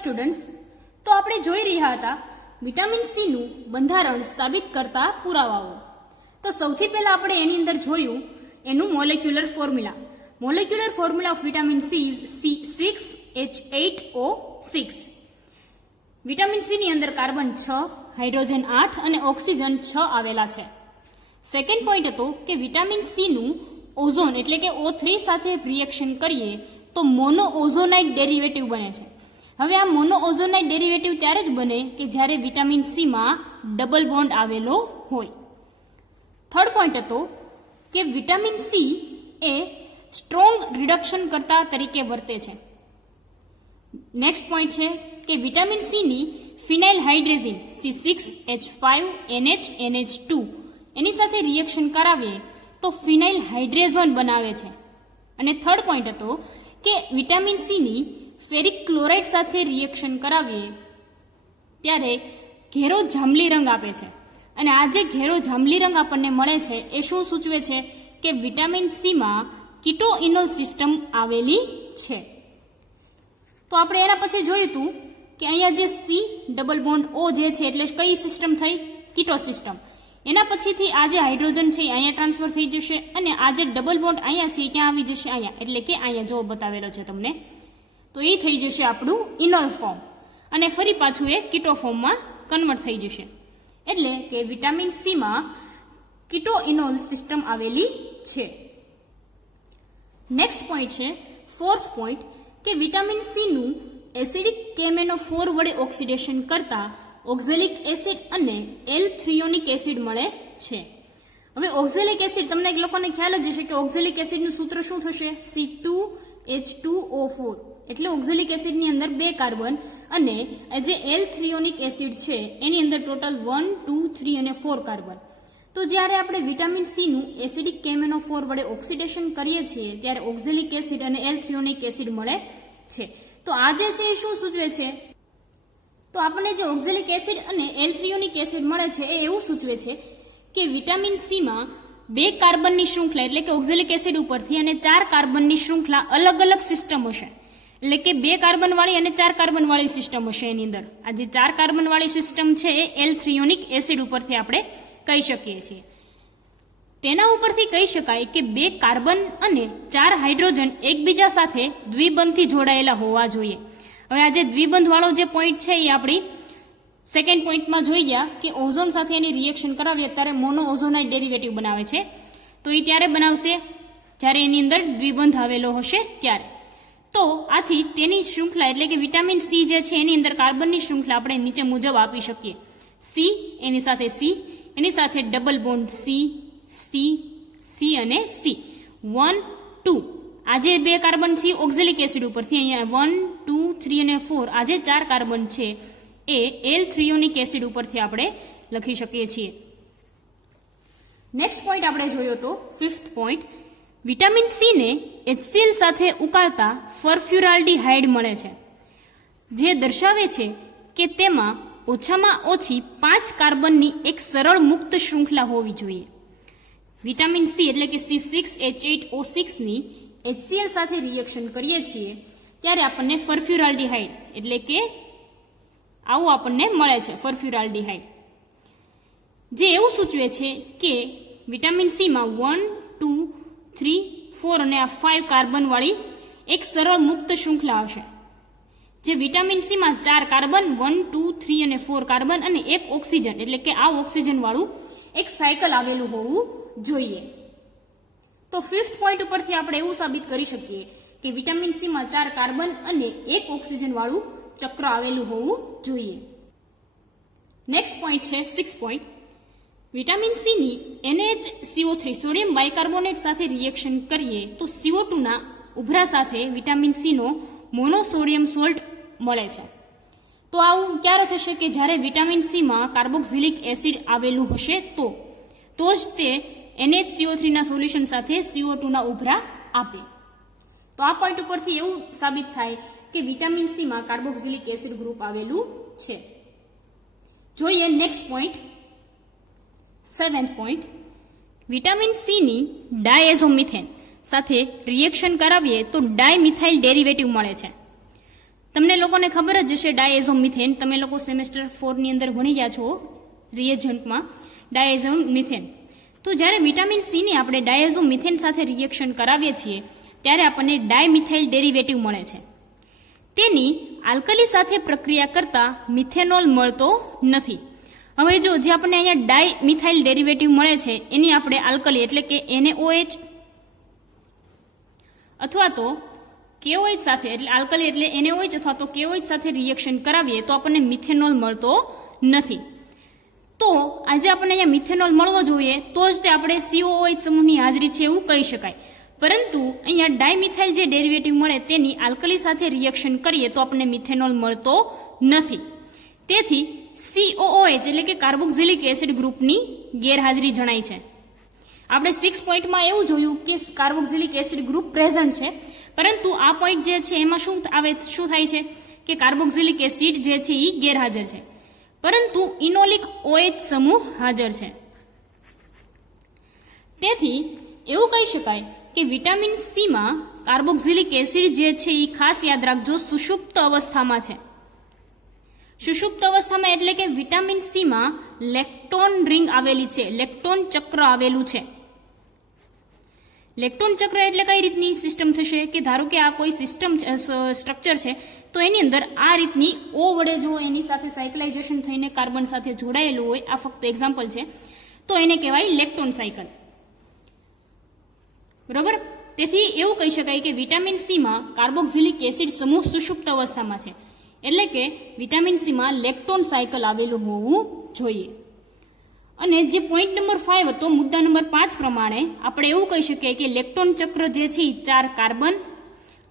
Students, તો આપણે જોઈ રહ્યા હતા વિટામિન સી નું બંધારણ સાબિત કરતા પુરાવાઓ. તો સૌથી પહેલા આપણે એની અંદર જોયું એનું molecular formula. Molecular formula of vitamin she is C6H8O6. Vitamin C ની અંદર કાર્બન 6, હાઇડ્રોજન 8 અને ઓક્સિજન 6 આવેલા છે. સેકન્ડ પોઈન્ટ હતો કે વિટામિન સી નું ઓઝોન એટલે કે O3 સાથે રિએક્શન કરીએ તો મોનો ઓઝોનાઇડ ડેરિવેટિવ બને છે. હવે આ મોનો ઓઝોનાઇડ ડેરિવેટિવ ત્યારે જ બને કે જ્યારે વિટામિન સી માં ડબલ બોન્ડ આવેલો હોય. થર્ડ પોઈન્ટ હતો કે વિટામિન સી એ સ્ટ્રોંગ રિડક્શન કરતા તરીકે વર્તે છે. નેક્સ્ટ પોઈન્ટ છે કે વિટામિન સી ની ફિનાઇલ હાઇડ્રેઝિન C6H5NH2 એની સાથે રિએક્શન કરાવીએ તો ફિનાઇલ હાઇડ્રેઝોન બનાવે છે. અને થર્ડ પોઈન્ટ હતો કે વિટામિન સી ની ફેરિક ક્લોરાઇડ સાથે રિએક્શન કરાવીએ ત્યારે ઘેરો જાંબલી રંગ આપે છે. અને આ જે ઘેરો જાંબલી રંગ આપણને મળે છે એ શું સૂચવે છે કે વિટામિન સી માં કીટોઇનોલ સિસ્ટમ આવેલી છે. તો આપણે એના પછી જોયું હતું કે અહીંયા જે સી ડબલ બોન્ડ ઓ જે છે એટલે કઈ સિસ્ટમ થઈ? કીટો સિસ્ટમ. એના પછીથી આ જે હાઇડ્રોજન છે એ અહીંયા ટ્રાન્સફર થઈ જશે અને આ જે ડબલ બોન્ડ અહીંયા છે એ ક્યાં આવી જશે? અહીંયા. એટલે કે અહીંયા જો બતાવેલો છે તમને, તો એ થઈ જશે આપણું ઇનોલ ફોર્મ અને ફરી પાછું એ કીટો ફોર્મમાં કન્વર્ટ થઈ જશે. એટલે કે વિટામિન સી માં કીટોઇનોલ સિસ્ટમ આવેલી છે. નેક્સ્ટ પોઈન્ટ છે ફોર્થ પોઈન્ટ કે વિટામિન સી નું એસિડિક KMnO4 વડે ઓક્સિડેશન કરતા ઓક્ઝેલિક એસિડ અને L-થ્રીયોનિક એસિડ મળે છે. હવે ઓક્ઝેલિક એસિડ તમને લોકોને ખ્યાલ જ હશે કે ઓક્ઝેલિક એસિડનું સૂત્ર શું થશે? C2H2O4. એટલે ઓક્ઝેલિક એસિડની અંદર 2 કાર્બન અને જે L-થ્રીયોનિક એસિડ છે એની અંદર ટોટલ 1, 2, 3 અને 4 કાર્બન. તો જ્યારે આપણે વિટામિન સી નું એસિડિક KMnO4 વડે ઓક્સિડેશન કરીએ છીએ ત્યારે ઓક્ઝેલિક એસિડ અને L-થ્રીયોનિક એસિડ મળે છે. તો આ જે છે એ શું સૂચવે છે? તો આપણને જે ઓક્ઝેલિક એસિડ અને L-થ્રીયોનિક એસિડ મળે છે એ એવું સૂચવે છે કે વિટામિન સી માં 2 કાર્બનની શૃંખલા એટલે કે ઓક્ઝેલિક એસિડ ઉપરથી અને 4 કાર્બનની શૃંખલા અલગ અલગ સિસ્ટમ હશે. એટલે કે 2 કાર્બન વાળી અને 4 કાર્બન વાળી સિસ્ટમ હશે એની અંદર. આ જે 4 કાર્બન વાળી સિસ્ટમ છે એ L-થ્રીયોનિક એસિડ ઉપરથી આપણે કહી શકીએ છીએ. તેના ઉપરથી કહી શકાય કે 2 કાર્બન અને 4 હાઇડ્રોજન એકબીજા સાથે દ્વિબંધથી જોડાયેલા હોવા જોઈએ. હવે આ જે દ્વિબંધ વાળો જે પોઈન્ટ છે એ આપણી સેકન્ડ પોઈન્ટમાં જોઈ ગયા કે ઓઝોન સાથે એની રિએક્શન કરાવીએ ત્યારે મોનો ઓઝોનાઇડ ડેરિવેટિવ બનાવે છે. તો એ ત્યારે બનાવશે જ્યારે એની અંદર દ્વિબંધ આવેલો હશે ત્યારે. તો આથી તેની શૃંખલા એટલે કે વિટામિન સી જે છે એની અંદર કાર્બનની શૃંખલા આપણે નીચે મુજબ આપી શકીએ. સી એની સાથે સી, એની સાથે double bond C, C, C અને સી. 1, 2 આ જે 2 કાર્બન છે ઓક્ઝેલિક એસિડ ઉપરથી અહીંયા 1, 2, 3 અને 4 આ જે 4 કાર્બન છે એ L-થ્રીયોનિક એસિડ ઉપરથી આપણે લખી શકીએ છીએ. નેક્સ્ટ પોઈન્ટ આપણે જોયો તો ફિફ્થ પોઈન્ટ, વિટામિન સી ને HCl સાથે ઉકાળતા ફરફ્યુરાલ્ડીહાઇડ મળે છે જે દર્શાવે છે કે તેમાં ઓછામાં ઓછી 5 કાર્બનની એક સરળ મુક્ત શૃંખલા હોવી જોઈએ. વિટામિન સી એટલે કે C6H8O6 ની HCl સાથે રિએક્શન કરીએ છીએ ત્યારે આપણને ફરફ્યુરાલ્ડીહાઇડ એટલે કે આવું આપણને મળે છે ફરફ્યુરાલ્ડીહાઇડ, જે એવું સૂચવે છે કે વિટામિન સી માં 1, 2, 3, 4 અને આ 5 કાર્બન વાળી એક સરળ મુક્ત શૃંખલા હશે. જે વિટામિન સી માં 4 કાર્બન, 1, 2, 3 અને 4 કાર્બન અને એક ઓક્સિજન એટલે કે આ ઓક્સિજન વાળું એક સાયકલ આવેલું હોવું જોઈએ. તો ફિફ્થ પોઈન્ટ ઉપરથી આપણે એવું સાબિત કરી શકીએ કે વિટામિન સી માં 4 કાર્બન અને એક ઓક્સિજન વાળું ચક્ર આવેલું હોવું જોઈએ. નેક્સ્ટ પોઈન્ટ છે 6 પોઈન્ટ, વિટામિન સી ની NaCO3 સોડિયમ બાયકાર્બોનેટ સાથે રિએક્શન કરીએ તો CO2 ના ઉભરા સાથે વિટામિન સી નો મોનોસોડિયમ સોલ્ટ મળે છે. તો આવું ક્યારે થશે કે જ્યારે વિટામિન સી માં કાર્બોક્સિલિક એસિડ આવેલું હશે તો જ તે NaCO3 ના સોલ્યુશન સાથે CO2 ના ઉભરા આપે. તો આ પોઈન્ટ ઉપરથી એવું સાબિત થાય કે વિટામિન સી માં કાર્બોક્સિલિક એસિડ ગ્રુપ આવેલું છે. જોઈએ next point 7th point, vitamin C ની ડાયએઝોમિથેન સાથે રિએક્શન કરાવીએ તો ડાયમિથાઇલ ડેરિવેટિવ મળે છે. તમને લોકોને ખબર જ હશે ડાયઝોમિથેન, તમે લોકો સેમેસ્ટર 4 ની અંદર ભણી ગયા છો રિએજન્ટમાં ડાયઝોમિથેન. તો જ્યારે વિટામિન સી ની આપણે ડાયઝોમિથેન સાથે રિએક્શન કરાવીએ છીએ ત્યારે આપણને ડાયમિથાઇલ ડેરિવેટિવ મળે છે. તેની આલ્કલી સાથે પ્રક્રિયા કરતા મિથેનોલ મળતો નથી. હવે જો જે આપણને અહીંયા ડાયમિથાઇલ ડેરિવેટિવ મળે છે એની આપણે આલ્કલી એટલે કે NaOH અથવા તો KOH સાથે એટલે આલ્કલી એટલે NaOH અથવા તો KOH સાથે રિએક્શન કરાવીએ તો આપણને મિથેનોલ મળતો નથી. તો આજે આપણને અહીંયા મિથેનોલ મળવો જોઈએ તો જ તે આપણે COOH સમૂહની હાજરી છે એવું કહી શકાય. પરંતુ અહીંયા ડાયમિથાઇલ જે ડેરિવેટિવ મળે તેની આલ્કલી સાથે રિએક્શન કરીએ તો આપણને મિથેનોલ મળતો નથી. તેથી COOH એટલે કે કાર્બોક્સિલિક એસિડ ગ્રુપની ગેરહાજરી જણાય છે. આપણે 6 પોઈન્ટમાં એવું જોયું કે કાર્બોક્સિલિક એસિડ ગ્રુપ પ્રેઝન્ટ છે, પરંતુ આ પોઈન્ટ જે છે એમાં શું થાય છે કે કાર્બોક્સિલિક એસિડ જે છે એ ગેરહાજર છે, પરંતુ ઇનોલિક OH સમૂહ હાજર છે. તેથી એવું કહી શકાય કે વિટામિન સી માં કાર્બોક્સિલિક એસિડ જે છે એ ખાસ યાદ રાખજો સુષુપ્ત અવસ્થામાં છે. સુષુપ્ત અવસ્થામાં એટલે કે વિટામિન સી માં લેક્ટોન રિંગ આવેલી છે, લેક્ટોન ચક્ર આવેલું છે. લેક્ટોન ચક્ર એટલે કઈ રીતની સિસ્ટમ થશે કે ધારો કે આ કોઈ સિસ્ટમ સ્ટ્રક્ચર છે તો એની અંદર આ રીતની O વડે જો એની સાથે સાયકલાઇઝેશન થઈને કાર્બન સાથે જોડાયેલું હોય, આ ફક્ત એક્ઝામ્પલ છે, તો એને કહેવાય લેક્ટોન સાયકલ. બરોબર. તેથી એવું કહી શકાય કે વિટામિન સી માં કાર્બોક્સિલિક એસિડ સમૂહ સુષુપ્ત અવસ્થામાં છે, એટલે કે વિટામિન સી માં લેક્ટોન સાયકલ આવેલું હોવું જોઈએ. અને જે પોઈન્ટ નંબર 5 હતો મુદ્દા નંબર 5 પ્રમાણે આપણે એવું કહી શકીએ કે લેક્ટોન ચક્ર જે છે એ 4 કાર્બન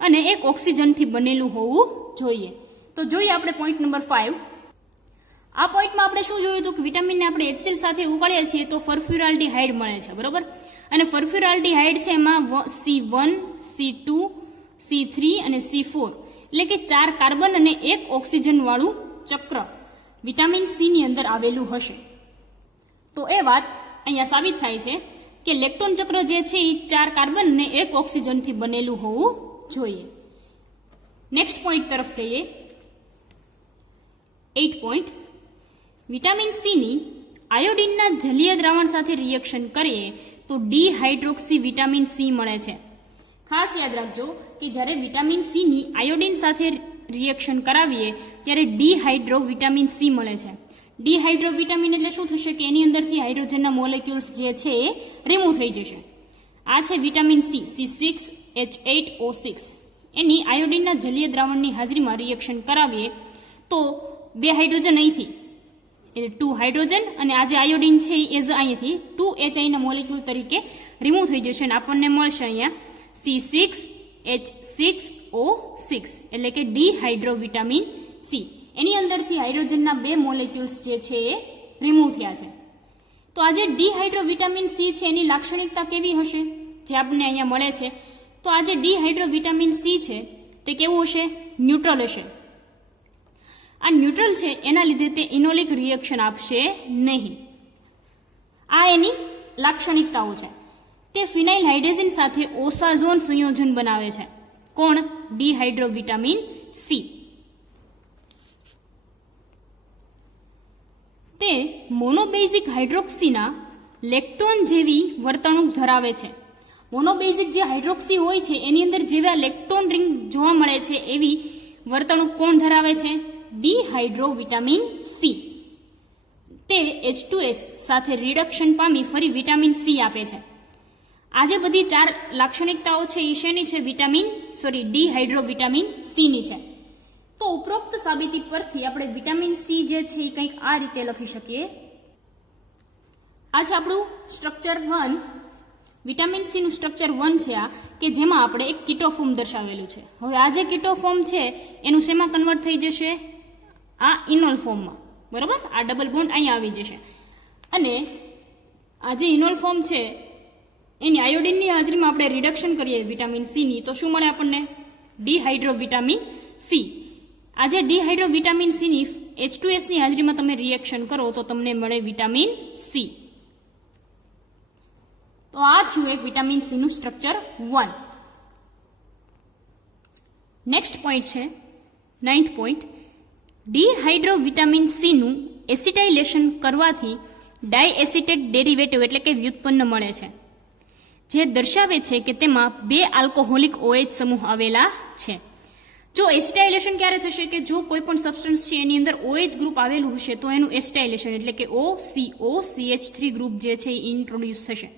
અને 1 ઓક્સિજનથી બનેલું હોવું જોઈએ. તો જોઈએ આપણે પોઈન્ટ નંબર 5. આ પોઈન્ટમાં આપણે શું જોયું હતું કે વિટામિનને આપણે HCl સાથે ઉગાડીએ છીએ તો ફર્ફ્યુરાલ્ડીહાઇડ મળે છે, બરોબર. અને ફર્ફ્યુરાલ્ડીહાઇડ છે એમાં C1, C2, C3 અને C4 એટલે કે 4 કાર્બન અને 1 ઓક્સિજન વાળું ચક્ર વિટામિન સી ની અંદર આવેલું હશે. તો એ વાત અહીંયા સાબિત થાય છે કે લેક્ટોન ચક્ર જે છે એ 4 કાર્બન અને 1 ઓક્સિજનથી બનેલું હોવું જોઈએ. નેક્સ્ટ પોઈન્ટ તરફ જઈએ. 8 પોઈન્ટ. વિટામિન સી ની આયોડિનના જલીય દ્રાવણ સાથે રિએક્શન કરીએ તો ડીહાઇડ્રોક્સી વિટામિન સી મળે છે. ખાસ યાદ રાખજો કે જ્યારે વિટામિન સી ની આયોડિન સાથે રિએક્શન કરાવીએ ત્યારે ડીહાઇડ્રો વિટામિન સી મળે છે. ડીહાઇડ્રો વિટામિન એટલે શું થશે કે એની અંદરથી હાઇડ્રોજનના મોલેક્યુલ્સ જે છે એ રિમૂવ થઈ જશે. આ છે વિટામિન સી C6H8O6. એની આયોડિનના જલીય દ્રાવણની હાજરીમાં રિએક્શન કરાવીએ તો 2 હાઇડ્રોજન અહીંથી એટલે 2 હાઇડ્રોજન અને આ જે આયોડિન છે એ જ અહીંથી 2HI ના મોલેક્યુલ તરીકે રિમૂવ થઈ જશે અને આપણને મળશે અહીંયા C6H6O6 એટલે કે ડીહાઇડ્રો વિટામિન સી. એની અંદરથી હાઇડ્રોજનના 2 મોલેક્યુલ્સ જે છે એ રિમૂવ થયા છે. તો આ જે ડીહાઇડ્રો વિટામિન સી છે એની લાક્ષણિકતા કેવી હશે જે આપણને અહીંયા મળે છે? તો આ જે ડીહાઇડ્રો વિટામિન સી છે તે કેવું હશે? ન્યુટ્રલ હશે. આ ન્યુટ્રલ છે એના લીધે તે ઇનોલિક રિએક્શન આપશે નહીં. આ એની લાક્ષણિકતાઓ છે. તે ફિનાઇલ હાઇડ્રોજન સાથે ઓસાઝોન સંયોજન બનાવે છે. કોણ? ડીહાઇડ્રો વિટામિન સી. તે મોનોબેઝિક હાઇડ્રોક્સીના લેક્ટોન જેવી વર્તણૂક ધરાવે છે. મોનોબેઝિક જે હાઇડ્રોક્સી હોય છે એની અંદર જેવા લેક્ટોન રિંગ જોવા મળે છે એવી વર્તણૂક કોણ ધરાવે છે? ડીહાઇડ્રો વિટામિન સી. તે H2S સાથે રિડક્શન પામી ફરી વિટામિન સી આપે છે. આ જે બધી 4 લાક્ષણિકતાઓ છે એ શેની છે? ડીહાઇડ્રો વિટામિન સી ની છે. તો ઉપરોક્ત સાબિતી પરથી આપણે વિટામિન સી જે છે એ કંઈક આ રીતે લખી શકીએ. આ છે આપણું સ્ટ્રક્ચર 1. વિટામિન સી નું સ્ટ્રક્ચર 1 છે આ, કે જેમાં આપણે એક કીટો ફોર્મ દર્શાવેલું છે. હવે આ જે કીટો ફોર્મ છે એનું શેમાં કન્વર્ટ થઈ જશે? આ ઇનોલ ફોર્મમાં, બરોબર. આ ડબલ બોન્ડ અહીંયા આવી જશે અને આ જે ઇનોલ ફોર્મ છે એની આયોડિનની હાજરીમાં આપણે રિડક્શન કરીએ વિટામિન સી ની તો શું મળે આપણને? ડીહાઇડ્રો વિટામિન સી. આ જે ડીહાઇડ્રો વિટામિન સી ની H2S ની હાજરીમાં તમે રિએક્શન કરો તો તમને મળે વિટામિન સી. તો આ થયું એક વિટામિન સી નું સ્ટ્રક્ચર 1. નેક્સ્ટ પોઈન્ટ છે 9th પોઈન્ટ, ડિહાઇડ્રોવિટામિન સીનું એસિટાઇલેશન કરવાથી ડાયએસિટેટ ડેરિવેટિવ એટલે કે વ્યુત્પન્ન મળે છે, જે દર્શાવે છે કે તેમાં 2 આલ્કોહોલિક OH સમૂહ આવેલા છે. જો એસિટાઇલેશન ક્યારે થશે કે જો કોઈ પણ સબસ્ટન્સ છે એની અંદર OH ગ્રુપ આવેલું હશે તો એનું એસિટાઇલેશન એટલે કે OCOCH3 ગ્રુપ જે છે એ ઇન્ટ્રોડ્યુસ થશે.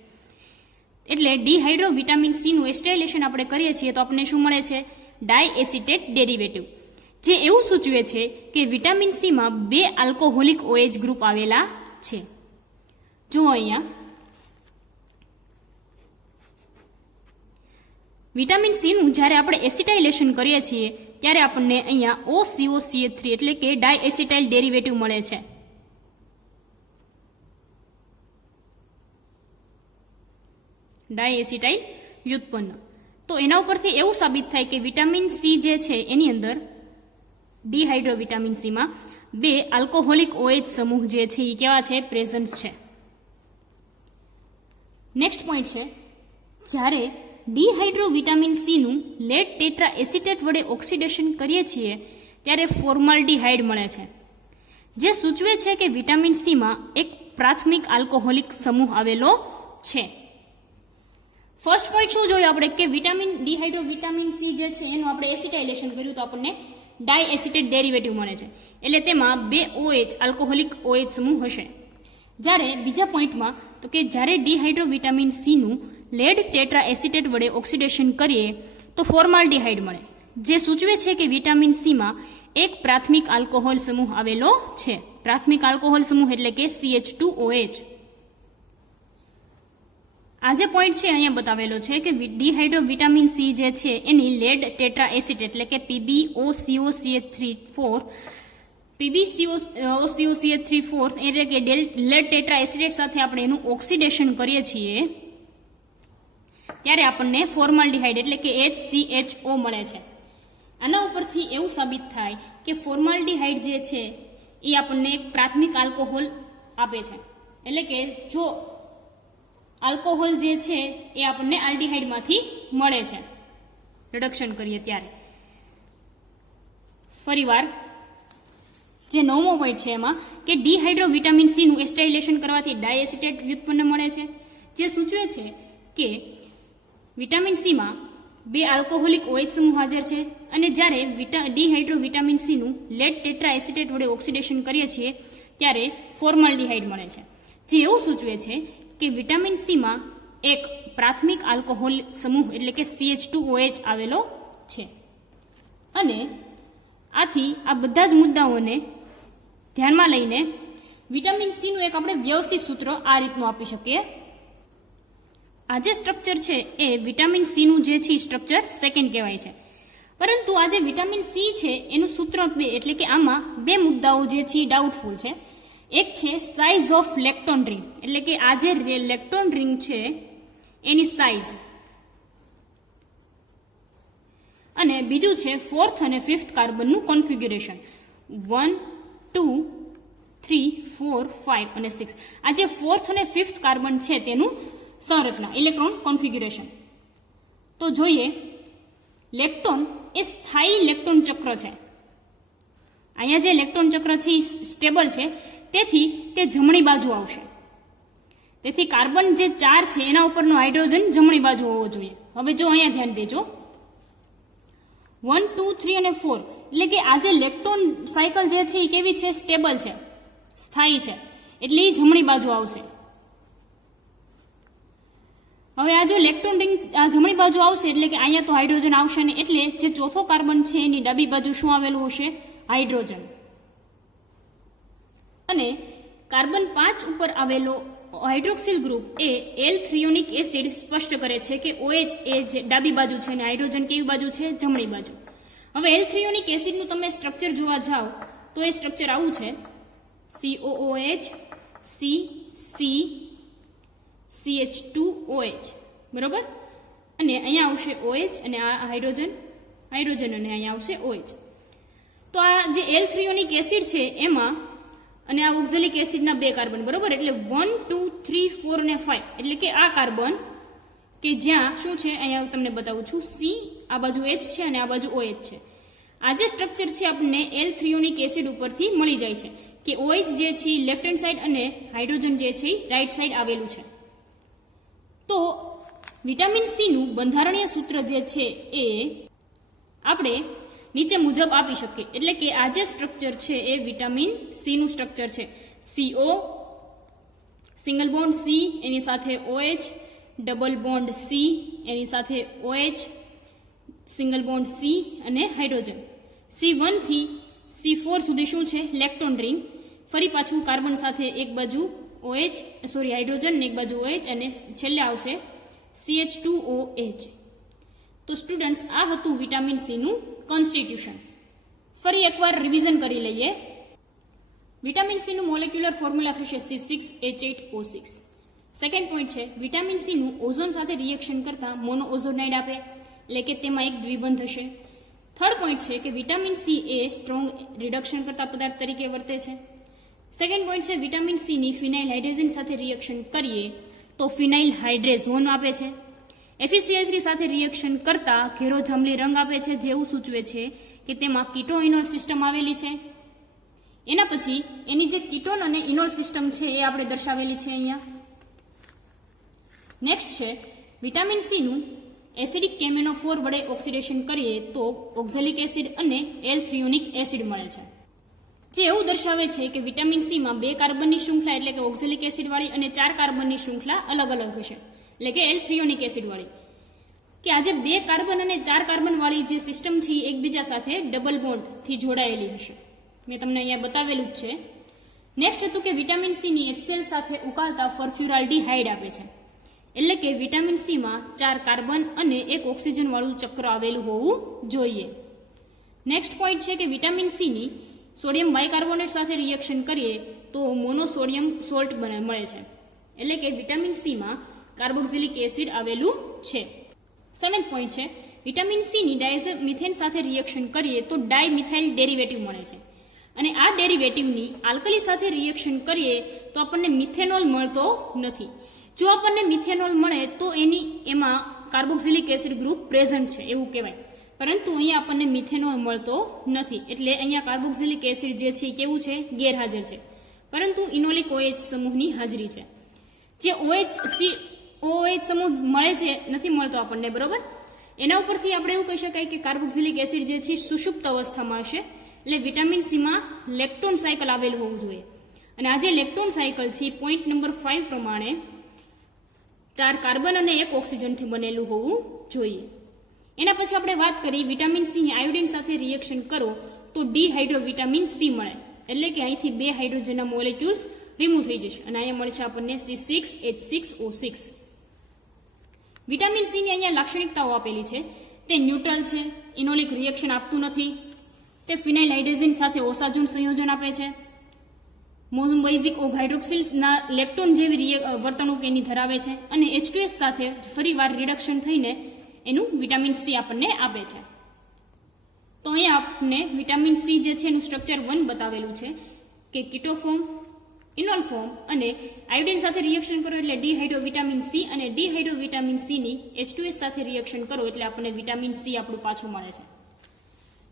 એટલે ડિહાઇડ્રોવિટામિન સીનું એસિટાઇલેશન આપણે કરીએ છીએ તો આપણને શું મળે છે? ડાયએસિટેટ ડેરિવેટિવ, જે એવું સૂચવે છે કે વિટામિન સીમાં 2 આલ્કોહોલિક OH ગ્રુપ આવેલા છે. જુઓ અહીંયા વિટામિન સીનું જ્યારે આપણે એસિટાઇલેશન કરીએ છીએ ત્યારે આપણને અહીંયા OCOCH3 એટલે કે ડાયએસિટાઇલ ડેરિવેટિવ મળે છે. ડાયએસિટાઇલ વ્યુત્પન્ન. તો એના ઉપરથી એવું સાબિત થાય કે વિટામિન સી જે છે એની અંદર ડિહાઇડ્રોવિટામિન સીમાં 2 આલ્કોહોલિક OH સમૂહ જે છે એ કેવા છે? પ્રેઝન્ટ છે. નેક્સ્ટ પોઈન્ટ છે, જ્યારે ડિહાઇડ્રોવિટામિન સીનું લેડ ટેટ્રા એસિટેટ વડે ઓક્સિડેશન કરીએ છીએ ત્યારે ફોર્માલ્ડિહાઇડ મળે છે, જે સૂચવે છે કે વિટામિન સીમાં એક પ્રાથમિક આલ્કોહોલિક સમૂહ આવેલો છે. ફર્સ્ટ પોઈન્ટ શું જોયું આપણે કે ડિહાઇડ્રોવિટામિન સી જે છે એનું આપણે એસિટાઇલેશન કર્યું તો આપણને ડાયએસિટેટ ડેરિવેટિવ મળે છે, એટલે તેમાં 2 OH આલ્કોહોલિક OH સમૂહ હશે. જ્યારે બીજા પોઈન્ટમાં તો કે જ્યારે ડિહાઇડ્રોવિટામિન સીનું લેડ ટેટ્રા એસિટેટ વડે ઓક્સિડેશન કરીએ તો ફોર્માલ્ડિહાઇડ મળે, જે સૂચવે છે કે વિટામિન સીમાં એક પ્રાથમિક આલ્કોહોલ સમૂહ આવેલો છે. પ્રાથમિક આલ્કોહોલ સમૂહ એટલે કે CH2OH. આ જે પોઈન્ટ છે અહીંયા બતાવેલો છે કે ડિહાઇડ્રોવિટામિન સી જે છે એની લેડ ટેટ્રા એસિડ એટલે કે PbOCOCH3 એટલે કે લેડ ટેટ્રા એસિડેટ સાથે આપણે એનું ઓક્સિડેશન કરીએ છીએ ત્યારે આપણને ફોર્માલ્ડિહાઇડ એટલે કે HCHO મળે છે. આના ઉપરથી એવું સાબિત થાય કે ફોર્માલ્ડિહાઇડ જે છે એ આપણને એક પ્રાથમિક આલ્કોહોલ આપે છે, એટલે કે જો આલ્કોહોલ જે છે એ આપણને આલ્ડિહાઇડમાંથી મળે છે રિડક્શન કરીએ ત્યારે. ફરીવાર જે 9મો પોઈન્ટ છે એમાં કે ડિહાઇડ્રોવિટામિન સીનું એસિટાઇલેશન કરવાથી ડાયએસિટેટ વ્યુત્પન્ન મળે છે, જે સૂચવે છે કે વિટામિન સીમાં 2 આલ્કોહોલિક OH સમૂહ હાજર છે, અને જ્યારે ડિહાઇડ્રોવિટામિન સીનું લેડ ટેટ્રા એસિટેટ વડે ઓક્સિડેશન કરીએ છીએ ત્યારે ફોર્માલ્ડિહાઇડ મળે છે, જે એવું સૂચવે છે કે વિટામિન સીમાં એક પ્રાથમિક આલ્કોહોલ સમૂહ એટલે કે CH2OH આવેલો છે. અને આથી આ બધા જ મુદ્દાઓને ધ્યાનમાં લઈને વિટામિન સીનું એક આપણે વ્યવસ્થિત સૂત્ર આ રીતનું આપી શકીએ. આ જે સ્ટ્રક્ચર છે એ વિટામિન સીનું જે છે સ્ટ્રક્ચર સેકન્ડ કહેવાય છે, પરંતુ આ જે વિટામિન સી છે એનું સૂત્ર 2 એટલે કે આમાં 2 મુદ્દાઓ જે છે ડાઉટફુલ છે. એક છે સાઇઝ ઓફ લેક્ટોન રિંગ એટલે કે આ જે લેક્ટોન રિંગ છે એની સાઇઝ, અને બીજું છે 4th અને 5th કાર્બનનું કોન્ફિગ્યુરેશન 1, 2, 3, 4, 5 અને 6. આ જે 4th અને 5th કાર્બન છે તેનું સંરચના ઇલેક્ટ્રોન કોન્ફિગ્યુરેશન. તો જોઈએ, લેક્ટોન એ સ્થાયી લેક્ટોન ચક્ર છે. અહીંયા જે લેક્ટોન ચક્ર છે એ સ્ટેબલ છે, તેથી તે જમણી બાજુ આવશે. તેથી કાર્બન જે 4 છે એના ઉપરનો હાઇડ્રોજન જમણી બાજુ હોવો જોઈએ. હવે જો અહીંયા ધ્યાન દેજો 1, 2, 3 અને 4 એટલે કે આ જે લેક્ટોન સાયકલ જે છે એ કેવી છે? સ્ટેબલ છે, સ્થાયી છે, એટલે એ જમણી બાજુ આવશે. હવે આ જો લેક્ટોન રિંગ આ જમણી બાજુ આવશે એટલે કે અહીંયા તો હાઇડ્રોજન આવશે ને, એટલે જે ચોથો કાર્બન છે એની ડાબી બાજુ શું આવેલું હશે? હાઇડ્રોજન. અને કાર્બન 5 ઉપર આવેલો હાઇડ્રોક્સિલ ગ્રુપ એ L-થ્રીયોનિક એસિડ સ્પષ્ટ કરે છે કે OH એ જે ડાબી બાજુ છે અને હાઇડ્રોજન કેવી બાજુ છે? જમણી બાજુ. હવે L-થ્રીયોનિક એસિડનું તમે સ્ટ્રક્ચર જોવા જાઓ તો એ સ્ટ્રક્ચર આવું છે: COOH, C, CH2OH, બરોબર. અને અહીંયા આવશે OH અને આ હાઇડ્રોજન અને અહીંયા આવશે OH. તો આ જે L-થ્રીયોનિક એસિડ છે એમાં અને આ ઓક્ઝેલિક એસિડના 2 કાર્બન, બરોબર. એટલે 1, 2, 3, 4 અને 5 એટલે કે આ કાર્બન કે જ્યાં શું છે અહીંયા તમને બતાવું છું, C આ બાજુ H છે અને આ બાજુ OH છે. આ જે સ્ટ્રક્ચર છે આપણને એલ થ્રીયોનિક એસિડ ઉપરથી મળી જાય છે કે OH જે છે લેફ્ટ હેન્ડ સાઈડ અને હાઇડ્રોજન જે છે રાઈટ સાઈડ આવેલું છે. તો વિટામિન સી નું બંધારણીય સૂત્ર જે છે એ આપણે નીચે મુજબ આપી શકીએ. એટલે કે આ જે સ્ટ્રક્ચર છે એ વિટામિન સી નું સ્ટ્રક્ચર છે. CO સિંગલ બોન્ડ સી એની સાથે OH, ડબલ બોન્ડ સી એની સાથે OH, સિંગલ બોન્ડ સી અને હાઇડ્રોજન. C1 થી C4 સુધી શું છે? લેક્ટોન રિંગ. ફરી પાછું કાર્બન સાથે એક બાજુ હાઇડ્રોજન ને એક બાજુ OH અને છેલ્લે આવશે CH2OH. તો સ્ટુડન્ટ્સ આ હતું વિટામિન સી નું કોન્સ્ટિટ્યુશન. ફરી એકવાર રિવિઝન કરી લઈએ. વિટામિન સી નું મોલેક્યુલર ફોર્મ્યુલા થશે C6H8O6. સેકન્ડ પોઈન્ટ છે વિટામિન સી નું ઓઝોન સાથે રિએક્શન કરતા મોનો ઓઝોનાઇડ આપે, એટલે કે તેમાં એક દ્વિબંધ હશે. થર્ડ પોઈન્ટ છે કે વિટામિન સી એ સ્ટ્રોંગ રિડક્શન કરતા પદાર્થ તરીકે વર્તે છે. સેકન્ડ પોઈન્ટ છે વિટામિન સી ની ફિનાઇલ હાઇડ્રેઝન સાથે રિએક્શન કરીએ તો ફિનાઇલ હાઇડ્રેઝોન આપે છે. FeCl3 સાથે રિએક્શન કરતા ઘેરો જાંબલી રંગ આપે છે, જેવું સૂચવે છે કે તેમાં કીટો ઇનોલ સિસ્ટમ આવેલી છે. એના પછી એની જે કીટોન અને ઇનોલ સિસ્ટમ છે એ આપણે દર્શાવેલી છે અહીંયા. નેક્સ્ટ છે વિટામિન સી નું એસિડિક કેમેનોફોર વડે ઓક્સિડેશન કરીએ તો ઓક્ઝેલિક એસિડ અને એલ થ્રીયોનિક એસિડ મળે છે, જે એવું દર્શાવે છે કે વિટામિન સી માં 2 કાર્બનની શૃંખલા એટલે કે ઓક્ઝેલિક એસિડ વાળી અને 4 કાર્બનની શૃંખલા અલગ અલગ હશે, એટલે કે એલ થ્રીયોનિક એસિડ વાળી. કે આજે 2 કાર્બન અને 4 કાર્બન વાળી જે સિસ્ટમ છે એ એકબીજા સાથે ડબલ બોન્ડ થી જોડાયેલી હશે. મેં તમને અહીંયા બતાવેલું જ છે. નેક્સ્ટ હતું કે વિટામિન સી ની HCl સાથે ઉકાળતા ફોર્ફ્યુરાલ્ડીહાઇડ આપે છે, એટલે કે વિટામિન સી માં 4 કાર્બન અને 1 ઓક્સિજન વાળું ચક્ર આવેલું હોવું જોઈએ. નેક્સ્ટ પોઈન્ટ છે કે વિટામિન સી ની સોડિયમ બાયકાર્બોનેટ સાથે રિએક્શન કરીએ તો મોનોસોડિયમ સોલ્ટ મળે છે, એટલે કે વિટામિન સી માં કાર્બોક્સિલિક એસિડ આવેલું છે. સેવન્થ પોઈન્ટ છે વિટામિન સી ની ડાયઝોમિથેન સાથે રિએક્શન કરીએ તો ડાયમિથાઇલ ડેરિવેટિવ મળે છે, અને આ ડેરિવેટિવની આલ્કલી સાથે રિએક્શન કરીએ તો આપણને મિથેનોલ મળતો નથી. જો આપણને મિથેનોલ મળે તો એમાં કાર્બોક્સિલિક એસિડ ગ્રુપ પ્રેઝન્ટ છે એવું કહેવાય, પરંતુ અહીંયા આપણને મિથેનોલ મળતો નથી. એટલે અહીંયા કાર્બોક્સિલિક એસિડ જે છે કેવું છે? ગેરહાજર છે, પરંતુ ઇનોલિક OH સમૂહની હાજરી છે. જે OH સમૂહ મળે છે નથી મળતો આપણને, બરોબર. એના ઉપરથી આપણે એવું કહી શકાય કે કાર્બોક્સિલિક એસિડ જે છે સુષુપ્ત અવસ્થામાં હશે, એટલે વિટામિન સી માં લેક્ટોન સાયકલ આવેલું હોવું જોઈએ. અને આ જે લેક્ટોન સાયકલ છે પોઈન્ટ નંબર 5 પ્રમાણે 4 કાર્બન અને 1 ઓક્સિજનથી બનેલું હોવું જોઈએ. એના પછી આપણે વાત કરી વિટામિન સી ની આયોડિન સાથે રિએક્શન કરો તો ડિહાઇડ્રો વિટામિન સી મળે, એટલે કે અહીંથી 2 હાઇડ્રોજનના મોલેક્યુલ્સ રિમૂવ થઈ જશે અને અહીંયા મળશે આપણને C6H6O6. વિટામિન સી ની અહીંયા લાક્ષણિકતાઓ આપેલી છે. તે ન્યુટ્રલ છે, ઇનોલિક રિએક્શન આપતું નથી, તે ફિનાઇલ હાઇડ્રેઝન સાથે ઓસાજોન સંયોજન આપે છે, મોનોબેઝિક હાઇડ્રોક્સિલના લેક્ટોન જેવી વર્તણૂક એની ધરાવે છે, અને H2S સાથે ફરીવાર રિડક્શન થઈને એનું વિટામિન સી આપણને આપે છે. તો અહીંયા આપણને વિટામિન સી જે છે એનું સ્ટ્રક્ચર 1 બતાવેલું છે કે કીટો ફોર્મ, ઇનોલ ફોર્મ, અને આયોડિન સાથે રિએક્શન કરો એટલે ડિહાઇડ્રો વિટામિન સી, અને ડિહાઇડ્રો વિટામિન સી ની H2S સાથે રિએક્શન કરો એટલે આપણને વિટામિન સી આપણું પાછું મળે છે.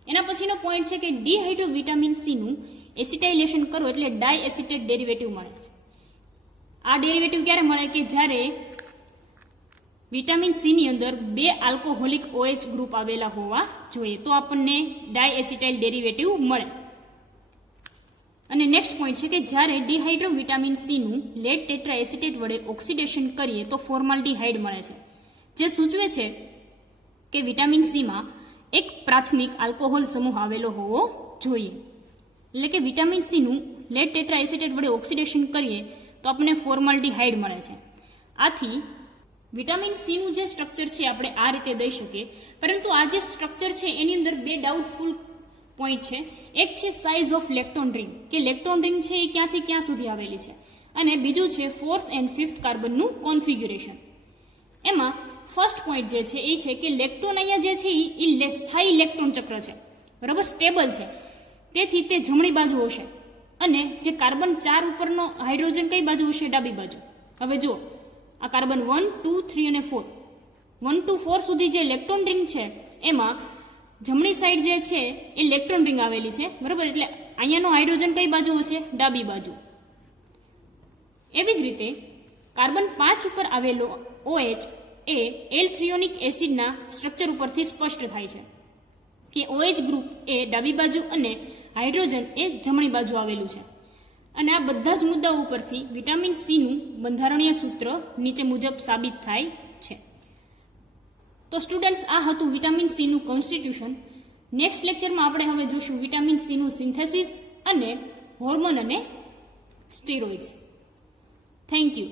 એના પછીનો પોઈન્ટ છે કે ડિહાઇડ્રો વિટામિન સી નું એસિટાઇલેશન કરો એટલે ડાયએસિટેટ ડેરિવેટિવ મળે છે. આ ડેરિવેટિવ ક્યારે મળે? કે જ્યારે વિટામિન સી ની અંદર 2 આલ્કોહોલિક OH ગ્રુપ આવેલા હોવા જોઈએ તો આપણને ડાયએસિટાઇલ ડેરિવેટિવ મળે. અને નેક્સ્ટ પોઈન્ટ છે કે જ્યારે ડિહાઇડ્રો વિટામિન સી નું લેડ ટેટ્રા એસિટેટ વડે ઓક્સિડેશન કરીએ તો ફોર્માલ્ડીહાઇડ મળે છે, જે સૂચવે છે કે વિટામિન સી માં એક પ્રાથમિક આલ્કોહોલ સમૂહ આવેલો હોવો જોઈએ. એટલે કે વિટામિન સી નું લેડ ટેટ્રા એસિટેટ વડે ઓક્સિડેશન કરીએ તો આપણને ફોર્માલ્ડીહાઇડ મળે છે. આથી વિટામિન સી નું જે સ્ટ્રક્ચર છે આપણે આ રીતે દઈ શકીએ, પરંતુ આ જે સ્ટ્રક્ચર છે એની અંદર 2 ડાઉટફુલ પોઈન્ટ છે. એક છે સાઇઝ ઓફ લેક્ટોન રિંગ, કે લેક્ટોન રિંગ છે એ ક્યાંથી ક્યાં સુધી આવેલી છે, અને બીજું છે 4th and 5th કાર્બનનું કોન્ફિગ્યુરેશન. એમાં ફર્સ્ટ પોઈન્ટ જે છે એ છે કે લેક્ટોન અહીંયા જે છે એ સ્થાયી લેક્ટોન ચક્ર છે, બરાબર, સ્ટેબલ છે, તેથી તે જમણી બાજુ હશે, અને જે કાર્બન 4 ઉપરનો હાઇડ્રોજન કઈ બાજુ હશે? ડાબી બાજુ. હવે જો આ કાર્બન 1, 2, 3 અને 4, 1 to 4 સુધી જે લેક્ટોન રિંગ છે એમાં જમણી સાઈડ જે છે એ ઇલેક્ટ્રોન રિંગ આવેલી છે, બરાબર. એટલે અહીંયાનો હાઇડ્રોજન કઈ બાજુ હશે? ડાબી બાજુ. એવી જ રીતે કાર્બન 5 ઉપર આવેલો OH એ L-થ્રીયોનિક એસિડના સ્ટ્રક્ચર ઉપરથી સ્પષ્ટ થાય છે કે OH ગ્રુપ એ ડાબી બાજુ અને હાઇડ્રોજન એ જમણી બાજુ આવેલું છે. અને આ બધા જ મુદ્દાઓ ઉપરથી વિટામિન સી નું બંધારણીય સૂત્ર નીચે મુજબ સાબિત થાય છે. તો સ્ટુડન્ટ્સ, આ હતું વિટામિન સી નું કોન્સ્ટિટ્યુશન. નેક્સ્ટ લેક્ચરમાં આપણે હવે જોશું વિટામિન સી નું સિન્થેસિસ અને હોર્મોન અને સ્ટીરોઇડ્સ. Thank you.